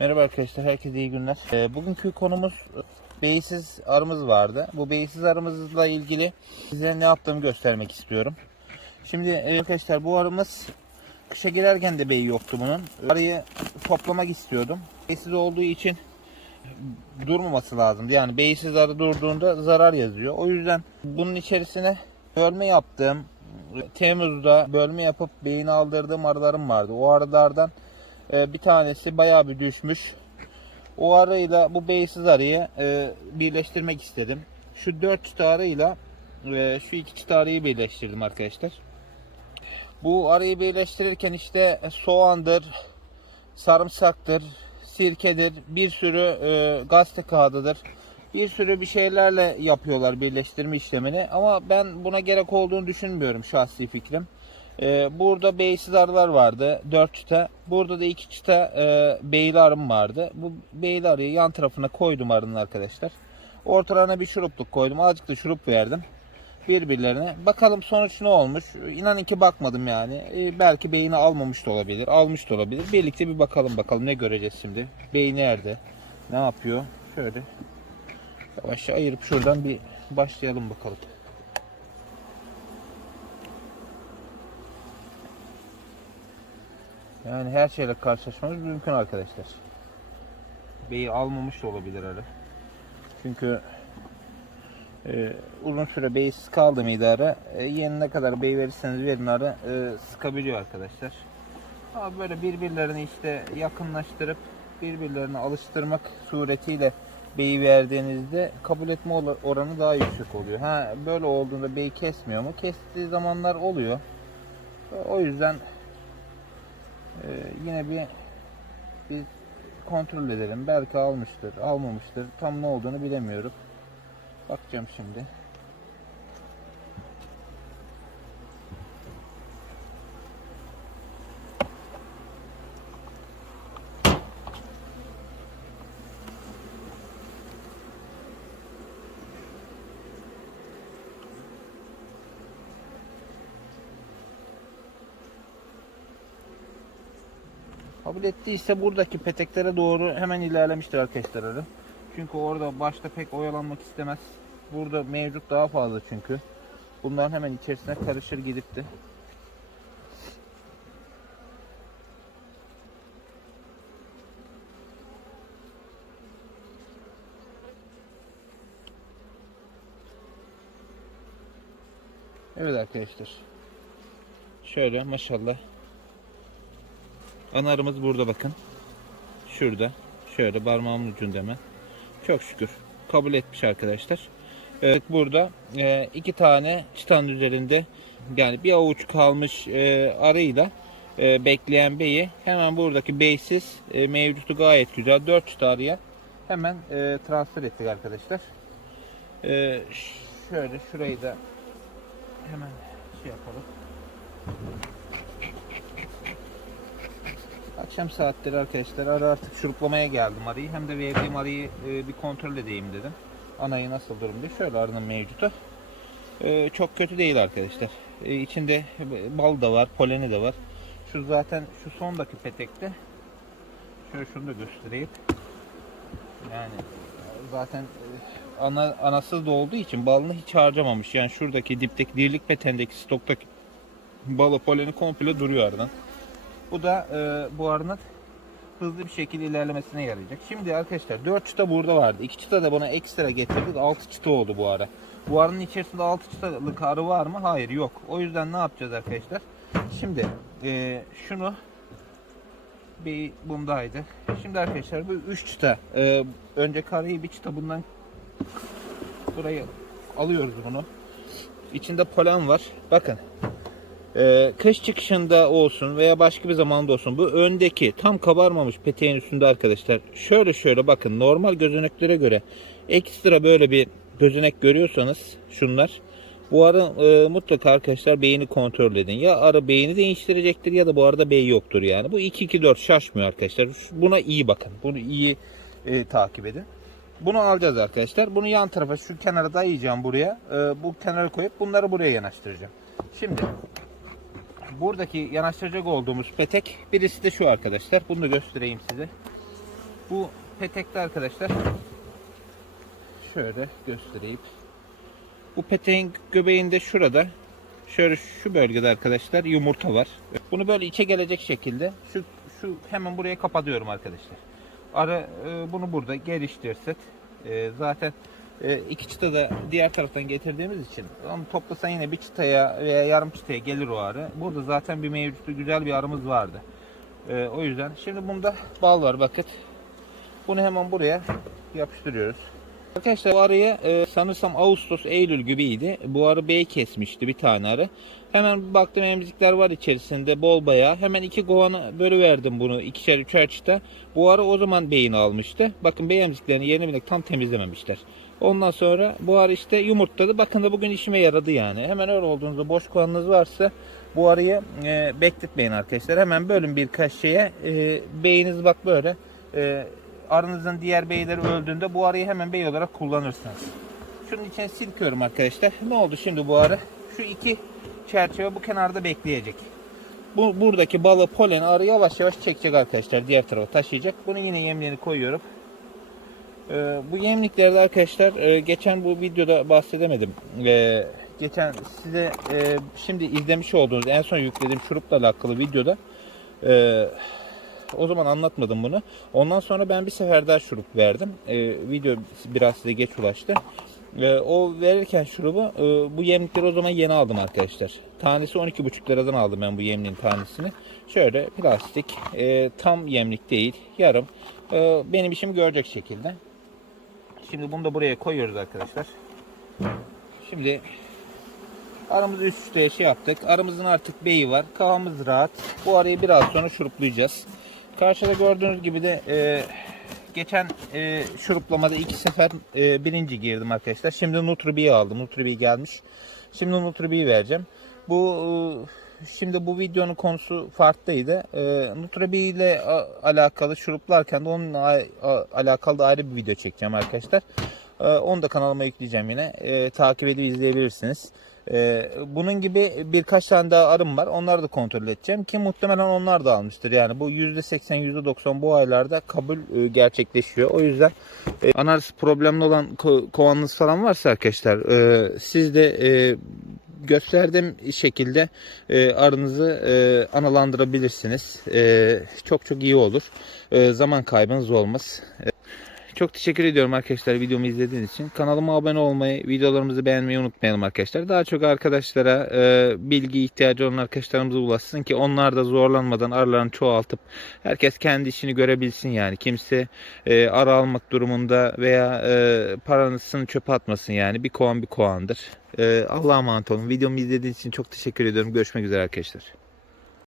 Merhaba arkadaşlar, herkese iyi günler. Ee, bugünkü konumuz beysiz arımız vardı. Bu beysiz arımızla ilgili size ne yaptığımı göstermek istiyorum. Şimdi e, arkadaşlar bu arımız kışa girerken de beyi yoktu bunun. Arıyı toplamak istiyordum. Beysiz olduğu için durmaması lazımdı. Yani beysiz arı durduğunda zarar yazıyor. O yüzden bunun içerisine bölme yaptığım Temmuz'da bölme yapıp beyni aldırdığım arılarım vardı. O arılardan e, bir tanesi bayağı bir düşmüş. O arıyla bu beysiz arıyı e, birleştirmek istedim. Şu dört çıta arıyla e, şu iki çıta arıyı birleştirdim arkadaşlar. Bu arıyı birleştirirken işte soğandır, sarımsaktır, sirkedir, bir sürü e, gazete kağıdıdır. Bir sürü bir şeylerle yapıyorlar birleştirme işlemini ama ben buna gerek olduğunu düşünmüyorum şahsi fikrim. Ee, burada beysiz arılar vardı. 4 çıta. Burada da 2 çıta e, beyli arım vardı. Bu beyli arıyı yan tarafına koydum arının arkadaşlar. Ortalarına bir şurupluk koydum. Azıcık da şurup verdim. Birbirlerine. Bakalım sonuç ne olmuş. İnanın ki bakmadım yani. Ee, belki beyni almamış da olabilir. Almış da olabilir. Birlikte bir bakalım bakalım ne göreceğiz şimdi. Bey nerede? Ne yapıyor? Şöyle yavaşça ayırıp şuradan bir başlayalım bakalım. Yani her şeyle karşılaşmamız mümkün arkadaşlar. Beyi almamış da olabilir arı. Çünkü e, uzun süre beysiz kaldı arı, e, yeni ne kadar bey verirseniz verin arı e, sıkabiliyor arkadaşlar. Ama böyle birbirlerini işte yakınlaştırıp birbirlerine alıştırmak suretiyle beyi verdiğinizde kabul etme or- oranı daha yüksek oluyor. Ha böyle olduğunda beyi kesmiyor mu? Kestiği zamanlar oluyor. O yüzden ee, yine bir bir kontrol edelim. Belki almıştır, almamıştır. Tam ne olduğunu bilemiyorum. Bakacağım şimdi. Kabul ettiyse buradaki peteklere doğru hemen ilerlemiştir arkadaşlar arı. Çünkü orada başta pek oyalanmak istemez. Burada mevcut daha fazla çünkü. Bunların hemen içerisine karışır gidip de. Evet arkadaşlar. Şöyle maşallah Anarımız burada bakın. Şurada. Şöyle parmağımın ucunda hemen. Çok şükür. Kabul etmiş arkadaşlar. Evet burada e, iki tane çıtanın üzerinde yani bir avuç kalmış e, arıyla e, bekleyen beyi hemen buradaki beysiz e, mevcutu gayet güzel. 4 çıta arıya hemen e, transfer ettik arkadaşlar. E, şöyle şurayı da hemen şey yapalım. Akşam saatleri arkadaşlar arı artık şuruplamaya geldim arıyı. Hem de verdiğim arıyı e, bir kontrol edeyim dedim. Anayı nasıl durum diye. Şöyle arının mevcutu. E, çok kötü değil arkadaşlar. E, içinde bal da var, poleni de var. Şu zaten şu sondaki petekte. Şöyle şunu da göstereyim. Yani zaten e, ana, anasız da olduğu için balını hiç harcamamış. Yani şuradaki dipteki dirlik petendeki stoktaki balı poleni komple duruyor aradan. Bu da e, bu arının hızlı bir şekilde ilerlemesine yarayacak. Şimdi arkadaşlar 4 çıta burada vardı. 2 çıta da buna ekstra getirdik. 6 çıta oldu bu ara. Bu arının içerisinde 6 çıtalık arı var mı? Hayır yok. O yüzden ne yapacağız arkadaşlar? Şimdi e, şunu bir bundaydı. Şimdi arkadaşlar bu 3 çıta. E, önce karıyı bir çıta bundan burayı alıyoruz bunu. İçinde polen var. Bakın ee, kış çıkışında olsun veya başka bir zamanda olsun bu öndeki tam kabarmamış peteğin üstünde arkadaşlar şöyle şöyle bakın normal gözeneklere göre ekstra böyle bir gözenek görüyorsanız şunlar bu arı e, mutlaka arkadaşlar beyni kontrol edin. Ya arı beyni değiştirecektir ya da bu arada bey yoktur yani. Bu 2-2-4 şaşmıyor arkadaşlar. Buna iyi bakın. Bunu iyi e, takip edin. Bunu alacağız arkadaşlar. Bunu yan tarafa şu kenara dayayacağım buraya. E, bu kenara koyup bunları buraya yanaştıracağım. Şimdi buradaki yanaştıracak olduğumuz petek birisi de şu arkadaşlar. Bunu da göstereyim size. Bu petekte arkadaşlar şöyle göstereyim. Bu peteğin göbeğinde şurada şöyle şu bölgede arkadaşlar yumurta var. Bunu böyle içe gelecek şekilde şu şu hemen buraya kapatıyorum arkadaşlar. Arı e, bunu burada geliştirsek e, zaten iki çıta da diğer taraftan getirdiğimiz için onu toplasan yine bir çıtaya veya yarım çıtaya gelir o arı. Burada zaten bir mevcutlu güzel bir arımız vardı. E, o yüzden şimdi bunda bal var bakın. Bunu hemen buraya yapıştırıyoruz. Arkadaşlar bu arıyı e, sanırsam Ağustos, Eylül gibiydi. Bu arı bey kesmişti bir tane arı. Hemen baktım emzikler var içerisinde bol bayağı. Hemen iki kovanı bölüverdim bunu ikişer üçer çıta. Bu arı o zaman beyini almıştı. Bakın bey emziklerini yerini bile tam temizlememişler. Ondan sonra bu arı işte yumurtladı. Bakın da bugün işime yaradı yani. Hemen öyle olduğunuzda boş kovanınız varsa bu arıyı e, bekletmeyin arkadaşlar. Hemen bölün birkaç şeye. E, beyiniz bak böyle. E, arınızın diğer beyleri öldüğünde bu arıyı hemen bey olarak kullanırsınız. Şunun içine silkiyorum arkadaşlar. Ne oldu şimdi bu arı? Şu iki çerçeve bu kenarda bekleyecek. Bu buradaki balı polen arı yavaş yavaş çekecek arkadaşlar. Diğer tarafa taşıyacak. Bunu yine yemlerini koyuyorum. Ee, bu yemliklerde arkadaşlar e, geçen bu videoda bahsedemedim. Ee, geçen size e, şimdi izlemiş olduğunuz en son yüklediğim şurupla alakalı videoda e, o zaman anlatmadım bunu. Ondan sonra ben bir sefer daha şurup verdim. Ee, video biraz size geç ulaştı. Ee, o verirken şurubu e, bu yemlikleri o zaman yeni aldım arkadaşlar. Tanesi 12,5 liradan aldım ben bu yemliğin tanesini. Şöyle plastik e, tam yemlik değil yarım. E, benim işimi görecek şekilde. Şimdi bunu da buraya koyuyoruz arkadaşlar. Şimdi aramızı üst üste şey yaptık. Aramızın artık beyi var. Kafamız rahat. Bu arayı biraz sonra şuruplayacağız. Karşıda gördüğünüz gibi de e, geçen e, şuruplamada iki sefer e, birinci girdim arkadaşlar. Şimdi Nutribi'yi aldım. Nutribi gelmiş. Şimdi Nutribi'yi vereceğim. Bu e, şimdi bu videonun konusu farklıydı. E, Nutribi ile a- alakalı şuruplarken de onunla alakalı da ayrı bir video çekeceğim arkadaşlar. E, onu da kanalıma yükleyeceğim yine. E, takip edip izleyebilirsiniz. Ee, bunun gibi birkaç tane daha arım var. Onları da kontrol edeceğim ki muhtemelen onlar da almıştır. Yani bu %80 %90 bu aylarda kabul e, gerçekleşiyor. O yüzden e, analiz problemli olan ko- kovanınız falan varsa arkadaşlar e, siz de e, gösterdiğim şekilde e, arınızı e, analandırabilirsiniz. E, çok çok iyi olur. E, zaman kaybınız olmaz. Çok teşekkür ediyorum arkadaşlar videomu izlediğiniz için. Kanalıma abone olmayı, videolarımızı beğenmeyi unutmayalım arkadaşlar. Daha çok arkadaşlara e, bilgi ihtiyacı olan arkadaşlarımıza ulaşsın ki onlar da zorlanmadan arılarını çoğaltıp herkes kendi işini görebilsin yani. Kimse e, arı almak durumunda veya e, paranızını çöpe atmasın yani. Bir kovan bir kovandır. E, Allah'a emanet olun. Videomu izlediğiniz için çok teşekkür ediyorum. Görüşmek üzere arkadaşlar.